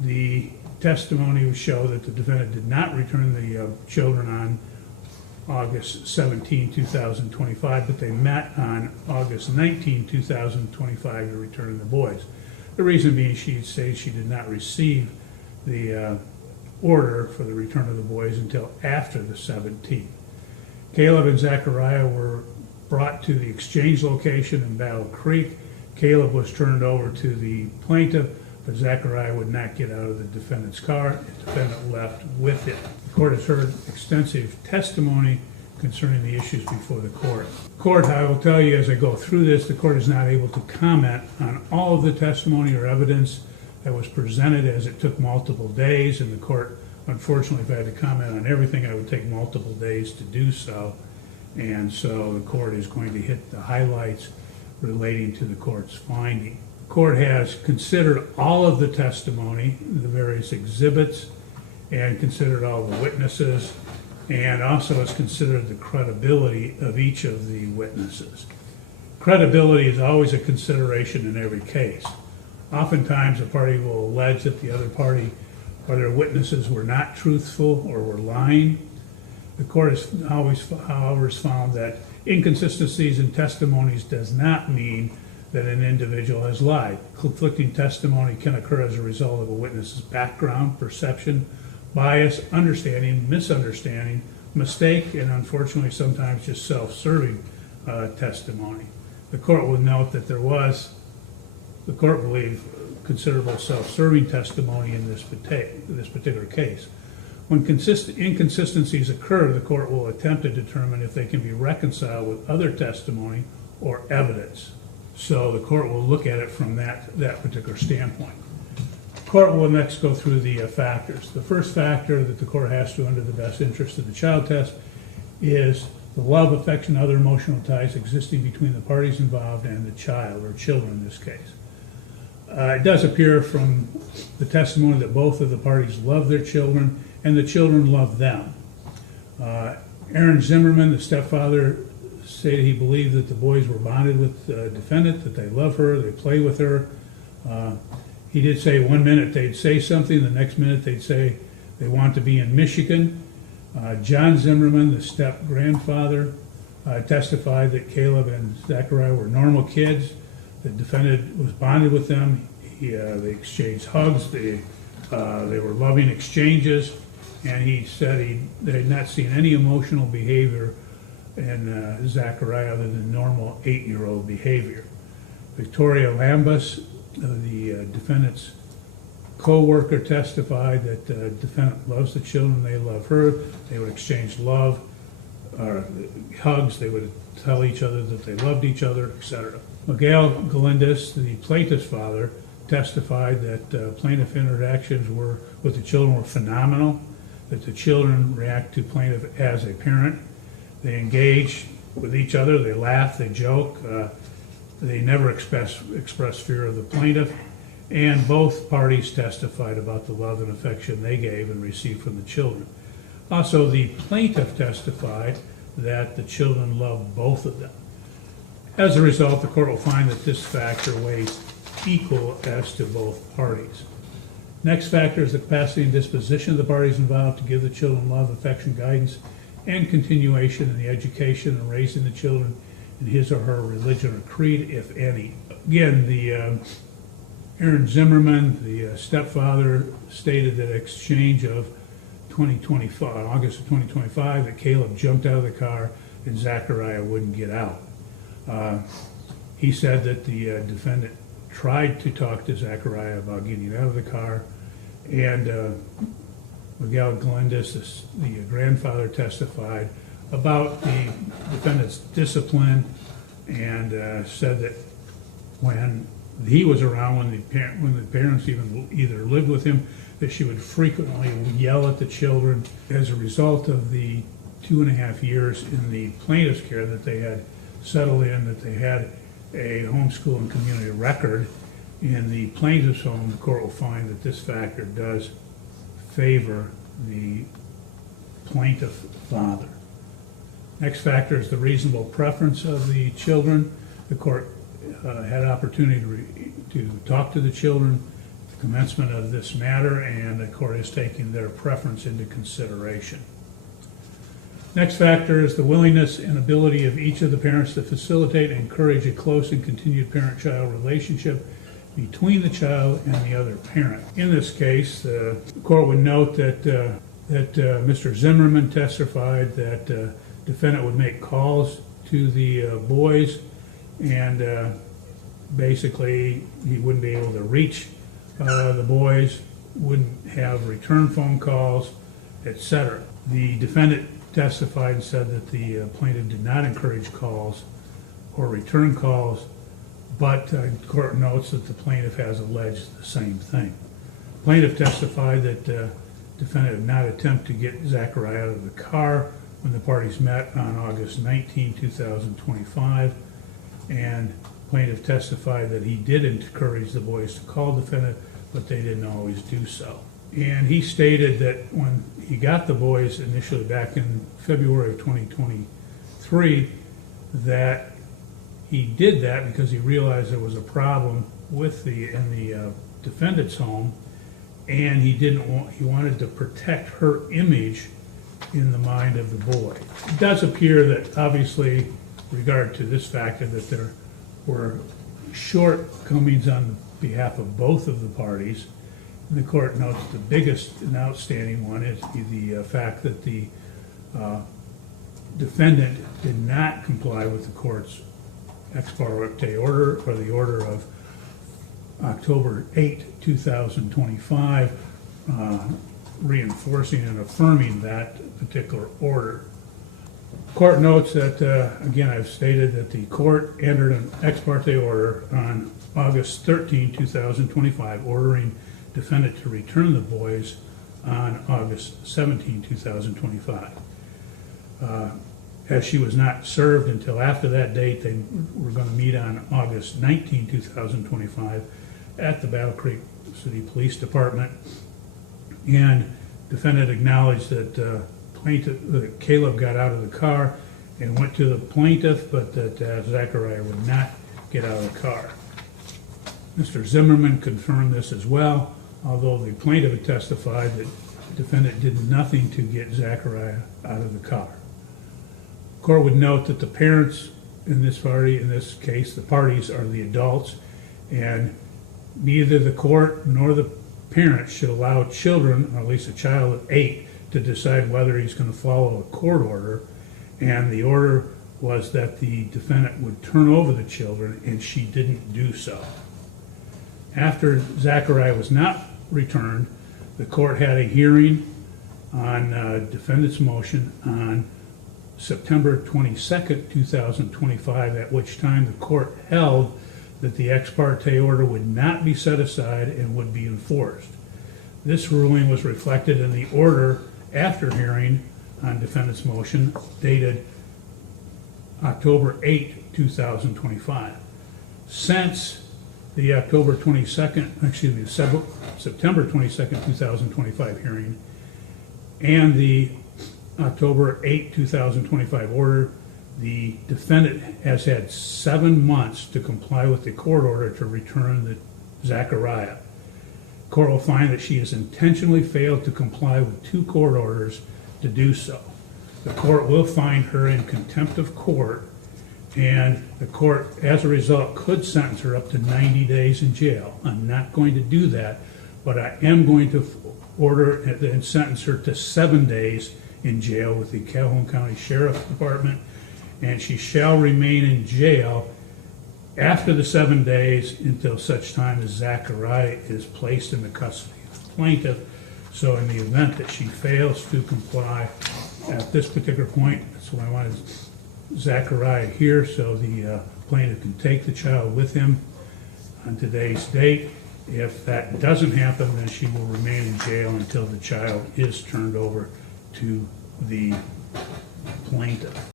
The testimony would show that the defendant did not return the children on August 17, 2025, but they met on August 19, 2025 to return the boys. The reason being, she says she did not receive the order for the return of the boys until after the 17th. Caleb and Zachariah were brought to the exchange location in Battle Creek. Caleb was turned over to the plaintiff, but Zachariah would not get out of the defendant's car. The defendant left with it. The court has heard extensive testimony concerning the issues before the court. Court, I will tell you as I go through this, the court is not able to comment on all of the testimony or evidence that was presented, as it took multiple days, and the court, unfortunately, if I had to comment on everything, I would take multiple days to do so. And so the court is going to hit the highlights relating to the court's finding. The court has considered all of the testimony, the various exhibits, and considered all the witnesses, and also has considered the credibility of each of the witnesses. Credibility is always a consideration in every case. Oftentimes, a party will allege that the other party or their witnesses were not truthful or were lying. The court has always, however, found that inconsistencies in testimonies does not mean that an individual has lied. Conflicting testimony can occur as a result of a witness's background, perception, bias, understanding, misunderstanding, mistake, and unfortunately sometimes just self-serving testimony. The court will note that the court believed considerable self-serving testimony in this particular case. When inconsistencies occur, the court will attempt to determine if they can be reconciled with other testimony or evidence. So the court will look at it from that particular standpoint. The court will next go through the factors. The first factor that the court has to, under the best interest of the child test, is the love, affection, other emotional ties existing between the parties involved and the child, or children in this case. It does appear from the testimony that both of the parties love their children and the children love them. Aaron Zimmerman, the stepfather, stated he believed that the boys were bonded with the defendant, that they love her, they play with her. He did say 1 minute they'd say something, the next minute they'd say they want to be in Michigan. John Zimmerman, the step-grandfather, testified that Caleb and Zachariah were normal kids. The defendant was bonded with them. They exchanged hugs. They were loving exchanges. And he said they had not seen any emotional behavior in Zachariah other than normal 8-year-old behavior. Victoria Lambus, the defendant's co-worker, testified that the defendant loves the children, they love her, they would exchange love, hugs, they would tell each other that they loved each other, etc. Miguel Galindez, the plaintiff's father, testified that plaintiff interactions with the children were phenomenal, that the children react to plaintiff as a parent. They engage with each other, they laugh, they joke, they never express fear of the plaintiff, and both parties testified about the love and affection they gave and received from the children. Also, the plaintiff testified that the children loved both of them. As a result, the court will find that this factor weighs equal as to both parties. Next factor is the capacity and disposition of the parties involved to give the children love, affection, guidance, and continuation in the education and raising the children in his or her religion or creed, if any. Again, the Aaron Zimmerman, the stepfather, stated that exchange of August of 2025, that Caleb jumped out of the car and Zachariah wouldn't get out. He said that the defendant tried to talk to Zachariah about getting out of the car, and Miguel Galindez, the grandfather, testified about the defendant's discipline and said that when he was around, when the parents even either lived with him, that she would frequently yell at the children. As a result of the 2.5 years in the plaintiff's care that they had settled in, that they had a homeschool and community record in the plaintiff's home, the court will find that this factor does favor the plaintiff father. Next factor is the reasonable preference of the children. The court had opportunity to talk to the children. The commencement of this matter, and the court is taking their preference into consideration. Next factor is the willingness and ability of each of the parents to facilitate and encourage a close and continued parent-child relationship between the child and the other parent. In this case, the court would note that Mr. Zimmerman testified that defendant would make calls to the boys, and basically he wouldn't be able to reach the boys, wouldn't have return phone calls, etc. The defendant testified and said that the plaintiff did not encourage calls or return calls, but court notes that the plaintiff has alleged the same thing. Plaintiff testified that defendant did not attempt to get Zachariah out of the car when the parties met on August 19, 2025, and plaintiff testified that he did encourage the boys to call defendant, but they didn't always do so. And he stated that when he got the boys initially back in February of 2023, that he did that because he realized there was a problem in the defendant's home, and he wanted to protect her image in the mind of the boy. It does appear that, obviously, with regard to this factor, that there were shortcomings on behalf of both of the parties. And the court notes the biggest and outstanding one is the fact that the defendant did not comply with the court's ex parte order, or the order of October 8, 2025, reinforcing and affirming that particular order. Court notes that, again, I've stated that the court entered an ex parte order on August 13, 2025, ordering defendant to return the boys on August 17, 2025. As she was not served until after that date, they were going to meet on August 19, 2025 at the Battle Creek City Police Department, and defendant acknowledged that Caleb got out of the car and went to the plaintiff, but that Zachariah would not get out of the car. Mr. Zimmerman confirmed this as well, although the plaintiff had testified that the defendant did nothing to get Zachariah out of the car. The court would note that the parents in this case, the parties are the adults, and neither the court nor the parents should allow children, or at least a child of 8, to decide whether he's going to follow a court order, and the order was that the defendant would turn over the children, and she didn't do so. After Zachariah was not returned, the court had a hearing on defendant's motion on September 22nd, 2025, at which time the court held that the ex parte order would not be set aside and would be enforced. This ruling was reflected in the order after hearing on defendant's motion dated October 8, 2025. Since the September 22nd, 2025 hearing and the October 8, 2025 order, the defendant has had 7 months to comply with the court order to return the Zachariah. The court will find that she has intentionally failed to comply with 2 court orders to do so. The court will find her in contempt of court, and the court, as a result, could sentence her up to 90 days in jail. I'm not going to do that, but I am going to order and sentence her to 7 days in jail with the Calhoun County Sheriff's Department, and she shall remain in jail after the 7 days until such time as Zachariah is placed in the custody of the plaintiff. So in the event that she fails to comply at this particular point, that's why I wanted Zachariah here, so the plaintiff can take the child with him on today's date. If that doesn't happen, then she will remain in jail until the child is turned over to the plaintiff.